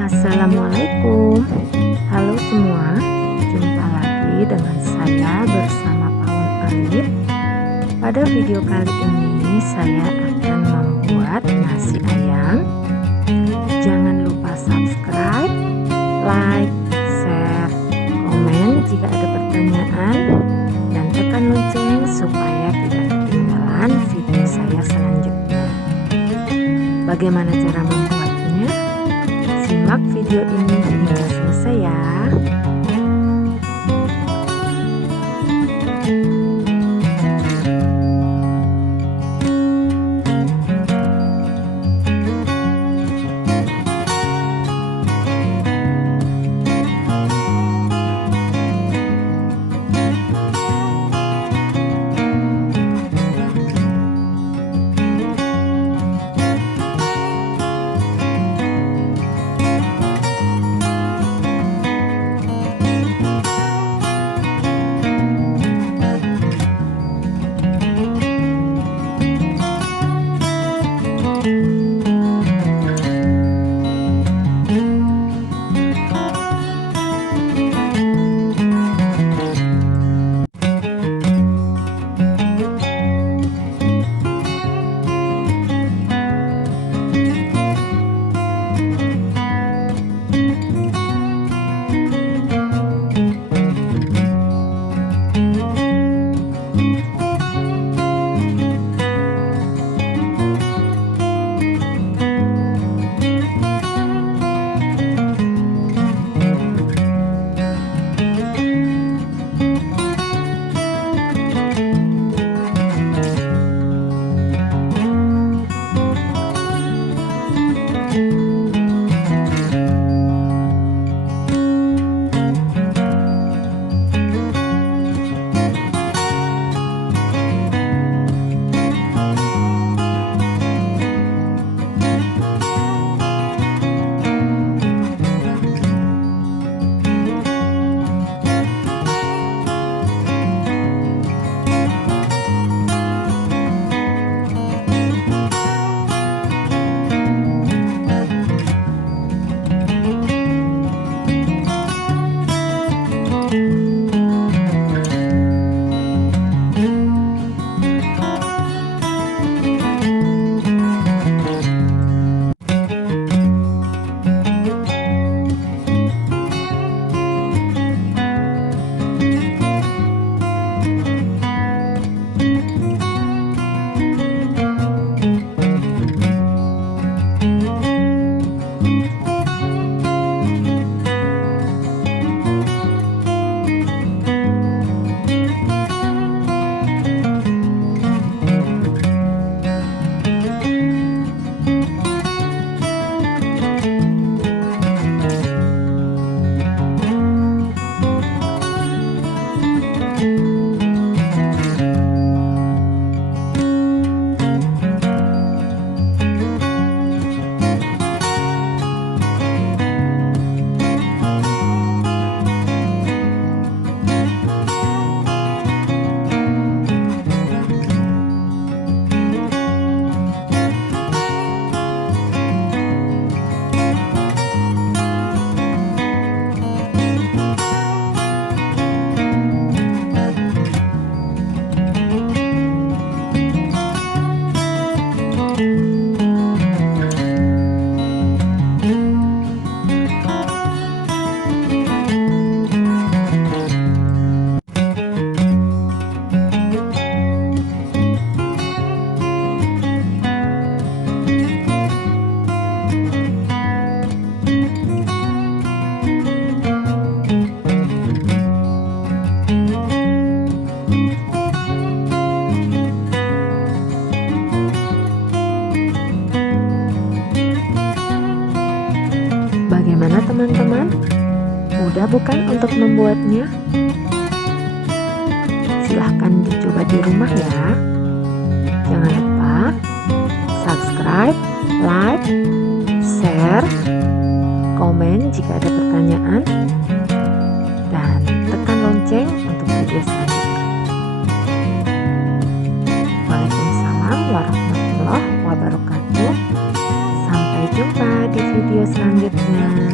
Assalamualaikum. Halo semua, jumpa lagi dengan saya bersama Pawon Alif. Pada video kali ini saya akan membuat nasi ayam. Jangan lupa subscribe, like, share, komen jika ada pertanyaan, dan tekan lonceng supaya tidak ketinggalan video saya selanjutnya. Bagaimana cara membuatnya? Simak video ini hingga selesai ya. Bagaimana teman-teman? Mudah bukan untuk membuatnya? Silahkan dicoba di rumah ya. Jangan lupa subscribe, like, share, komen jika ada pertanyaan, dan tekan lonceng untuk video selanjutnya. Waalaikumsalam warahmatullahi wabarakatuh. Sampai jumpa di video video selanjutnya.